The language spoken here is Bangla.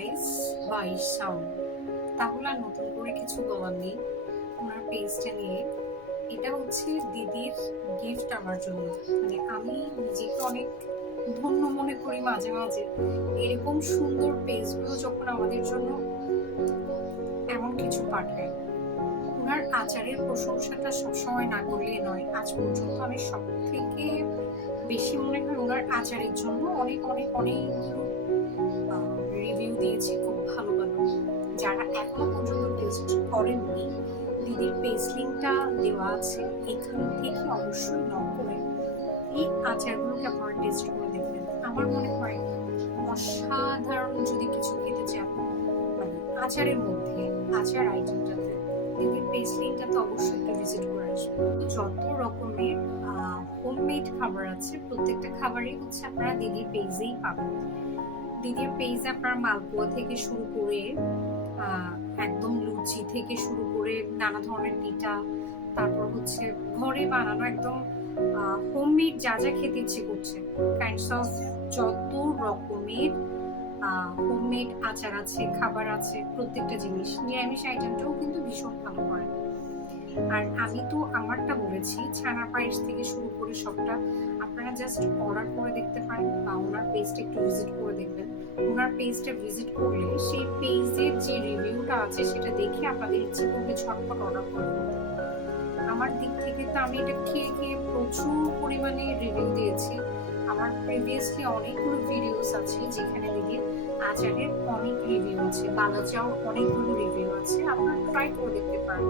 Guys bye sound. তাহলে আর নতুন করে কিছু বলার নেই ওনার পেজটা নিয়ে। এটা হচ্ছে দিদির গিফট আমার জন্য। মানে আমি নিজেকে অনেক ধন্য মনে করি মাঝে মাঝে এরকম সুন্দর পেজগুলো যখন আমাদের জন্য এমন কিছু পাঠায়। ওনার আচারের প্রশংসাটা সবসময় না করলে নয়, আজ পর্যন্ত আমি সব থেকে বেশি মনে হয় ওনার আচারের জন্য অনেক অনেক অনেক রিভিউ দিয়েছি, খুব ভালো ভালো। যারা এখনো পর্যন্ত টেস্ট করেননি, দিদির পেজ লিঙ্কটা দেওয়া আছে, এখান থেকে অবশ্যই নক করে এই আচারগুলোকে আপনারা টেস্ট করে দেখবেন। আমার মনে হয় অসাধারণ যদি কিছু খেতে চান, মানে আচারের মধ্যে আচার আইটেমটাতে দিদির পেজ লিঙ্কটাতে অবশ্যই একটা ভিজিট করে আসবেন। যত রকমের হোমমেড খাবার আছে প্রত্যেকটা খাবারই হচ্ছে আপনারা দিদির পেজেই পাবেন। দিদির পেজে আপনার মালপোয়া থেকে শুরু করে একদম লুচি থেকে শুরু করে নানা ধরনের পিঠা, তারপর হচ্ছে ঘরে বানানো একদম হোমমেড যা যা খেতে ইচ্ছে করছে কাইন্ডস অফ যত রকমের হোমমেড আচার আছে, খাবার আছে, প্রত্যেকটা জিনিস। নিরামিষ আইটেমটাও কিন্তু ভীষণ ভালো করে। আর আমি তো আমারটা বলেছি, ছানার পায়েস থেকে শুরু করে সবটা আপনারা জাস্ট অর্ডার করে দেখতে পারেন বা ওনার পেজটা একটু ভিজিট করে দেখবেন। ওনার পেজটা ভিজিট করলে সেই পেজের যে রিভিউটা আছে সেটা দেখে আপনাদের ইচ্ছে করবে ঝটপট অর্ডার করে দিতে। আমার দিক থেকে তো আমি এটা খেয়ে খেয়ে প্রচুর পরিমাণে রিভিউ দিয়েছি। আমার প্রিভিয়াসলি অনেকগুলো ভিডিওস আছে যেখানে দিদির আচারের অনেক রিভিউ আছে, বালাচাও অনেকগুলো রিভিউ আছে, আপনারা ট্রাই করে দেখতে পারেন।